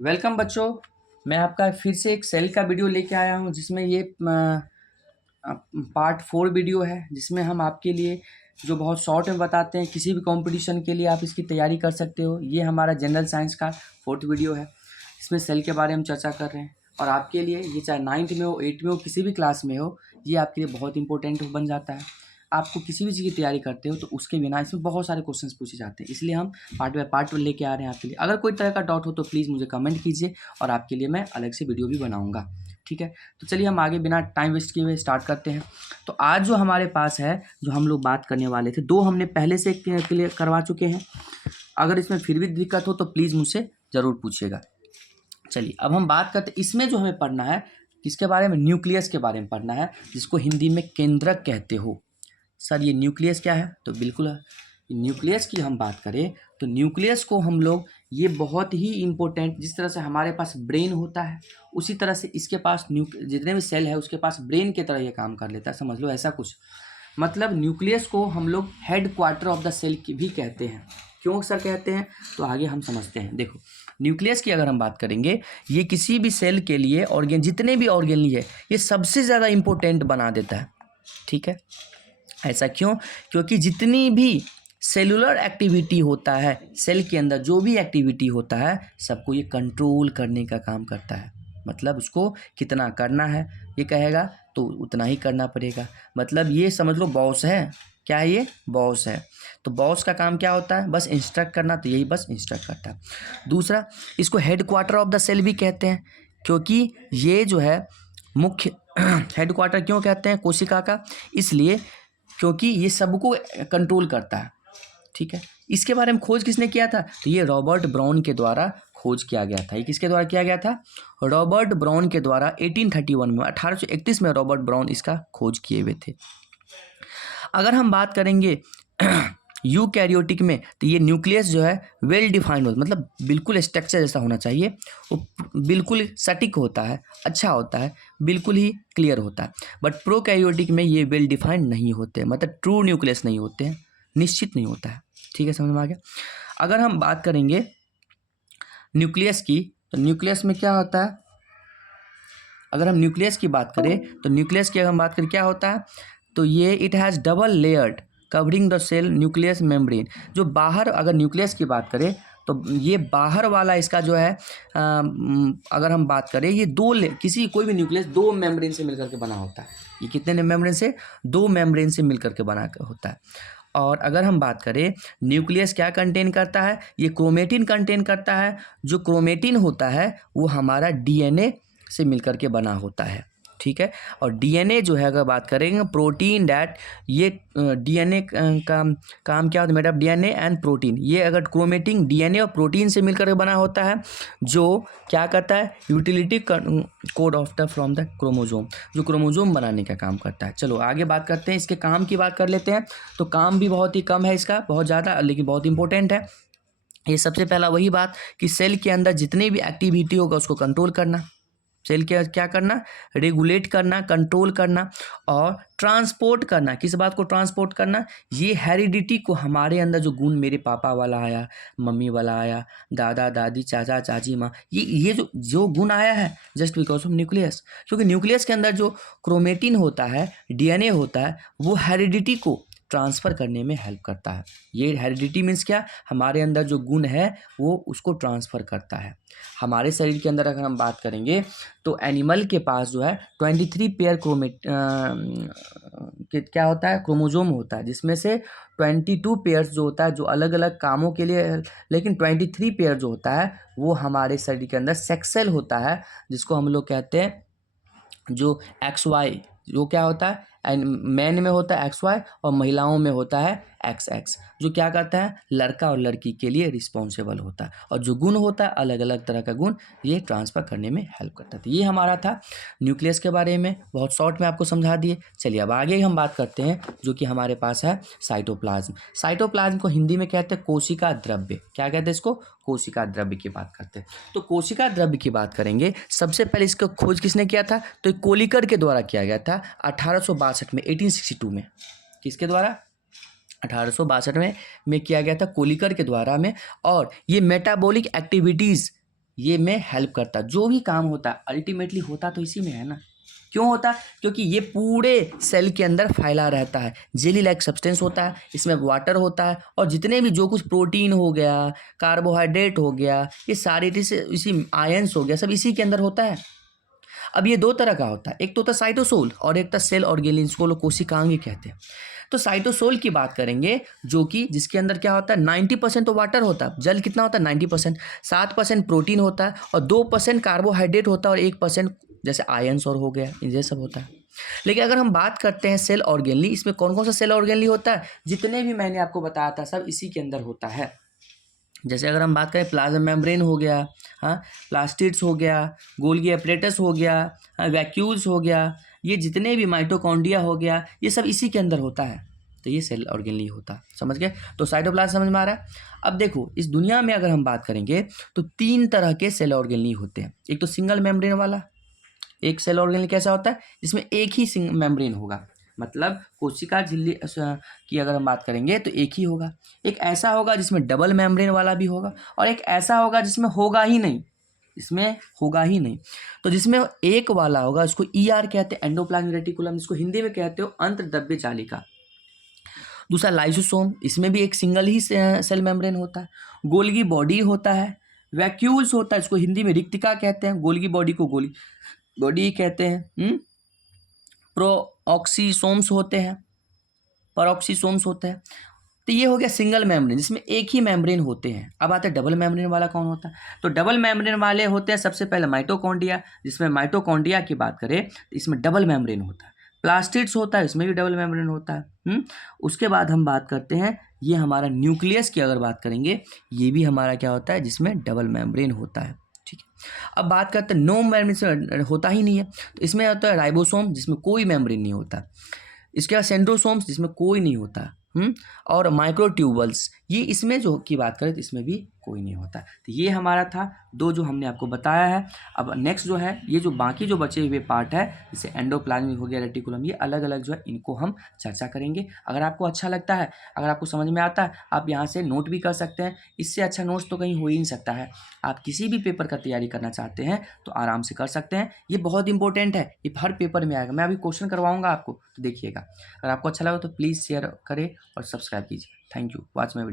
Welcome बच्चों। मैं आपका फिर से एक सेल का वीडियो लेके आया हूँ जिसमें ये पार्ट 4 वीडियो है, जिसमें हम आपके लिए जो बहुत शॉर्ट में बताते हैं, किसी भी कंपटीशन के लिए आप इसकी तैयारी कर सकते हो। ये हमारा जनरल साइंस का 4th वीडियो है। इसमें सेल के बारे में चर्चा कर रहे हैं और आपके लिए ये चाहे 9th में हो, 8th में हो, किसी भी क्लास में हो, ये आपके लिए बहुत इंपॉर्टेंट बन जाता है। आपको किसी भी चीज़ की तैयारी करते हो तो उसके बिना इसमें बहुत सारे क्वेश्चंस पूछे जाते हैं, इसलिए हम पार्ट बाय पार्ट लेके आ रहे हैं आपके लिए। अगर कोई तरह का डाउट हो तो प्लीज़ मुझे कमेंट कीजिए और आपके लिए मैं अलग से वीडियो भी बनाऊंगा, ठीक है। तो चलिए हम आगे बिना टाइम वेस्ट किए हुए स्टार्ट करते हैं। तो आज जो हमारे पास है, जो हम लोग बात करने वाले थे, 2 हमने पहले से क्लियर करवा चुके हैं। अगर इसमें फिर भी दिक्कत हो तो प्लीज़ मुझसे ज़रूर पूछिएगा। चलिए अब हम बात करते हैं, इसमें जो हमें पढ़ना है किसके बारे में, न्यूक्लियस के बारे में पढ़ना है, जिसको हिंदी में केंद्रक कहते हो। सर ये न्यूक्लियस क्या है, तो बिल्कुल न्यूक्लियस की हम बात करें तो न्यूक्लियस को हम लोग, ये बहुत ही इम्पोर्टेंट, जिस तरह से हमारे पास ब्रेन होता है उसी तरह से इसके पास जितने भी सेल है उसके पास ब्रेन की तरह ये काम कर लेता है, समझ लो ऐसा कुछ। मतलब न्यूक्लियस को हम लोग headquarter of the cell की भी कहते हैं। क्यों सर कहते हैं, तो आगे हम समझते हैं। देखो न्यूक्लियस की अगर हम बात करेंगे, ये किसी भी सेल के लिए ऑर्गेन, जितने भी ऑर्गेनली है, ये सबसे ज़्यादा इम्पोर्टेंट बना देता है, ठीक है। ऐसा क्यों, क्योंकि जितनी भी सेलुलर एक्टिविटी होता है, सेल के अंदर जो भी एक्टिविटी होता है, सबको ये कंट्रोल करने का काम करता है। मतलब उसको कितना करना है ये कहेगा तो उतना ही करना पड़ेगा। मतलब ये समझ लो बॉस है, क्या है ये, बॉस है। तो बॉस का काम क्या होता है, बस इंस्ट्रक्ट करना, तो यही बस इंस्ट्रक्ट करता है। दूसरा, इसको headquarter of the cell भी कहते हैं, क्योंकि ये जो है मुख्य हेड क्वार्टर क्यों कहते हैं कोशिका का, इसलिए क्योंकि ये सबको कंट्रोल करता है, ठीक है। इसके बारे में खोज किसने किया था, तो ये रॉबर्ट ब्राउन के द्वारा खोज किया गया था। ये किसके द्वारा किया गया था, रॉबर्ट ब्राउन के द्वारा 1831 में, 1831 में रॉबर्ट ब्राउन इसका खोज किए हुए थे। अगर हम बात करेंगे यूकैरियोटिक में, तो ये न्यूक्लियस जो है वेल डिफाइंड होता है, मतलब बिल्कुल स्ट्रक्चर जैसा होना चाहिए, वो बिल्कुल सटीक होता है, अच्छा होता है, बिल्कुल ही क्लियर होता है। बट प्रोकैरियोटिक में ये वेल डिफाइंड नहीं होते, मतलब ट्रू न्यूक्लियस नहीं होते हैं, निश्चित नहीं होता है, ठीक है, समझ में आ गया। अगर हम बात करेंगे न्यूक्लियस की, तो न्यूक्लियस में क्या होता है, अगर हम न्यूक्लियस की बात करें तो न्यूक्लियस की अगर हम बात करें क्या होता है, तो ये it has double layered covering the cell nucleus membrane. जो बाहर, अगर न्यूक्लियस की बात करें तो ये बाहर वाला इसका जो है अगर हम बात करें, ये किसी कोई भी न्यूक्लियस 2 मेम्ब्रेन से मिलकर के बना होता है। ये कितने मेम्ब्रेन से, 2 मेम्ब्रेन से मिलकर के बना होता है। और अगर हम बात करें न्यूक्लियस क्या कंटेन करता है, ये क्रोमेटिन कंटेन करता है। जो क्रोमेटिन होता है वो हमारा डीएनए से मिलकर के बना होता है, ठीक है। और डीएनए जो है, अगर बात करेंगे प्रोटीन डैट, ये डीएनए का काम क्या होता है, मेरा डीएनए एंड प्रोटीन, ये अगर क्रोमेटिन डीएनए और प्रोटीन से मिलकर के बना होता है, जो क्या करता है, utility code of the from the chromosome, जो क्रोमोजोम बनाने का काम करता है। चलो आगे बात करते हैं, इसके काम की बात कर लेते हैं। तो काम भी बहुत ही कम है इसका, बहुत ज़्यादा, लेकिन बहुत इंपॉर्टेंट है। ये सबसे पहला वही बात कि सेल के अंदर जितनी भी एक्टिविटी होगा उसको कंट्रोल करना, सेल के क्या करना, रेगुलेट करना, कंट्रोल करना और ट्रांसपोर्ट करना। किस बात को ट्रांसपोर्ट करना, ये हेरिडिटी को, हमारे अंदर जो गुण मेरे पापा वाला आया, मम्मी वाला आया, दादा दादी चाचा चाची माँ, ये जो गुण आया है जस्ट बिकॉज ऑफ न्यूक्लियस। क्योंकि न्यूक्लियस के अंदर जो क्रोमेटिन होता है, डीएनए होता है, वो हेरिडिटी को ट्रांसफ़र करने में हेल्प करता है। ये हेरिडिटी मीन्स क्या, हमारे अंदर जो गुण है वो उसको ट्रांसफ़र करता है। हमारे शरीर के अंदर अगर हम बात करेंगे तो एनिमल के पास जो है 23 पेयर क्या होता है, क्रोमोजोम होता है, जिसमें से 22 पेयर्स जो होता है जो अलग अलग कामों के लिए, लेकिन 23 पेयर जो होता है वो हमारे शरीर के अंदर सेक्सेल होता है, जिसको हम लोग कहते हैं जो XY, जो क्या होता है, मैन में होता है XY और महिलाओं में होता है XX, जो क्या करता है, लड़का और लड़की के लिए रिस्पॉन्सिबल होता है। और जो गुण होता है, अलग अलग तरह का गुण, ये ट्रांसफ़र करने में हेल्प करता है। तो ये हमारा था न्यूक्लियस के बारे में, बहुत शॉर्ट में आपको समझा दिए। चलिए अब आगे हम बात करते हैं जो कि हमारे पास है साइटोप्लाज्म। साइटोप्लाज्म को हिंदी में कहते हैं कोशिका द्रव्य। क्या कहते हैं इसको, कोशिका द्रव्य की बात करते हैं। तो कोशिका द्रव्य की बात करेंगे, सबसे पहले इसका खोज किसने किया था, तो कोलिकर के द्वारा किया गया था 1862 में, 1862 में। किसके द्वारा, 1862 में किया गया था कोलिकर के द्वारा में। और ये मेटाबॉलिक एक्टिविटीज़ ये में हेल्प करता है। जो भी काम होता है अल्टीमेटली होता तो इसी में है ना। क्यों होता है? क्योंकि ये पूरे सेल के अंदर फैला रहता है, जेली लाइक सब्सटेंस होता है, इसमें वाटर होता है और जितने भी जो कुछ प्रोटीन हो गया, कार्बोहाइड्रेट हो गया, ये सारे इसी आयंस हो गया, सब इसी के अंदर होता है। अब ये दो तरह का होता है, एक तो होता है साइटोसोल और एक होता है सेल ऑर्गेनेल, इसको लोग कोशिकांग कहते हैं। तो साइटोसोल की बात करेंगे, जो कि जिसके अंदर क्या होता है 90% तो वाटर होता है, जल कितना होता है 90%, 7% प्रोटीन होता है और 2% कार्बोहाइड्रेट होता है और 1% जैसे आयंस और हो गया, ये सब होता है। लेकिन अगर हम बात करते हैं सेल ऑर्गेनली, इसमें कौन कौन सा सेल ऑर्गेनली होता है? जितने भी मैंने आपको बताया था सब इसी के अंदर होता है। जैसे अगर हम बात करें प्लाज्मा मेम्ब्रेन हो गया, हाँ, प्लास्टिड्स हो गया, गोल्गी एपरेटस हो गया, वैक्यूल्स हो गया, ये जितने भी माइटोकॉन्ड्रिया हो गया, ये सब इसी के अंदर होता है। तो ये सेल ऑर्गेनली होता है, समझ गए? तो साइटोप्लाज्म समझ में आ रहा है? अब देखो इस दुनिया में अगर हम बात करेंगे तो 3 तरह के सेल ऑर्गेनली होते हैं। एक तो सिंगल मेम्ब्रेन वाला, एक सेल ऑर्गेनल कैसा होता है जिसमें एक ही मेम्ब्रेन होगा, मतलब कोशिका झिल्ली की अगर हम बात करेंगे तो एक ही होगा। एक ऐसा होगा जिसमें डबल मेम्ब्रेन वाला भी होगा और एक ऐसा होगा जिसमें होगा ही नहीं, इसमें होगा ही नहीं। तो जिसमें एक वाला होगा उसको ER कहते हैं, एंडोप्लाज्मिक रेटिकुलम, जिसको हिंदी में कहते हो अंतर्द्रव्य जालिका। दूसरा लाइसोसोम, इसमें भी एक सिंगल ही सेल मेम्ब्रेन होता है। गोल्गी बॉडी होता है, वैक्यूल्स होता है, इसको हिंदी में रिक्तिका कहते हैं, गोल्गी बॉडी को गोल्गी बॉडी कहते हैं। प्रोऑक्सीसोम्स होते हैं, परऑक्सीसोम्स होते हैं। तो ये हो गया सिंगल मेम्ब्रेन जिसमें एक ही मेम्ब्रेन होते हैं। अब आते हैं डबल मेम्ब्रेन वाला कौन होता है? तो डबल मेम्ब्रेन वाले होते हैं सबसे पहले माइटोकॉन्ड्रिया, जिसमें माइटोकॉन्ड्रिया की बात करें तो इसमें डबल मेम्ब्रेन होता है। प्लास्टिड्स होता है, इसमें भी डबल मेम्ब्रेन होता है। उसके बाद हम बात करते हैं ये हमारा न्यूक्लियस की अगर बात करेंगे, ये भी हमारा क्या होता है जिसमें डबल मेम्ब्रेन होता है। ठीक है, अब बात करते हैं नो मेम्ब्रेन से होता ही नहीं है, तो इसमें होता है राइबोसोम जिसमें कोई मेम्ब्रेन नहीं होता। इसके बाद सेंट्रोसोम्स जिसमें कोई नहीं होता, और माइक्रोट्यूबल्स, ये इसमें जो की बात करें तो इसमें भी कोई नहीं होता। तो ये हमारा था दो जो हमने आपको बताया है। अब नेक्स्ट जो है ये जो बाकी जो बचे हुए पार्ट है जैसे एंडोप्लाज्मिक हो गया, रेटिकुलम, ये अलग अलग जो है इनको हम चर्चा करेंगे। अगर आपको अच्छा लगता है, अगर आपको समझ में आता है, आप यहाँ से नोट भी कर सकते हैं। इससे अच्छा नोट्स तो कहीं हो ही नहीं सकता है। आप किसी भी पेपर का तैयारी करना चाहते हैं तो आराम से कर सकते हैं। ये बहुत इंपॉर्टेंट है, ये हर पेपर में आएगा। मैं अभी क्वेश्चन करवाऊंगा आपको, तो देखिएगा। अगर आपको अच्छा लगा तो प्लीज़ शेयर करें और सब्सक्राइब कीजिए। Thank you, watch my video.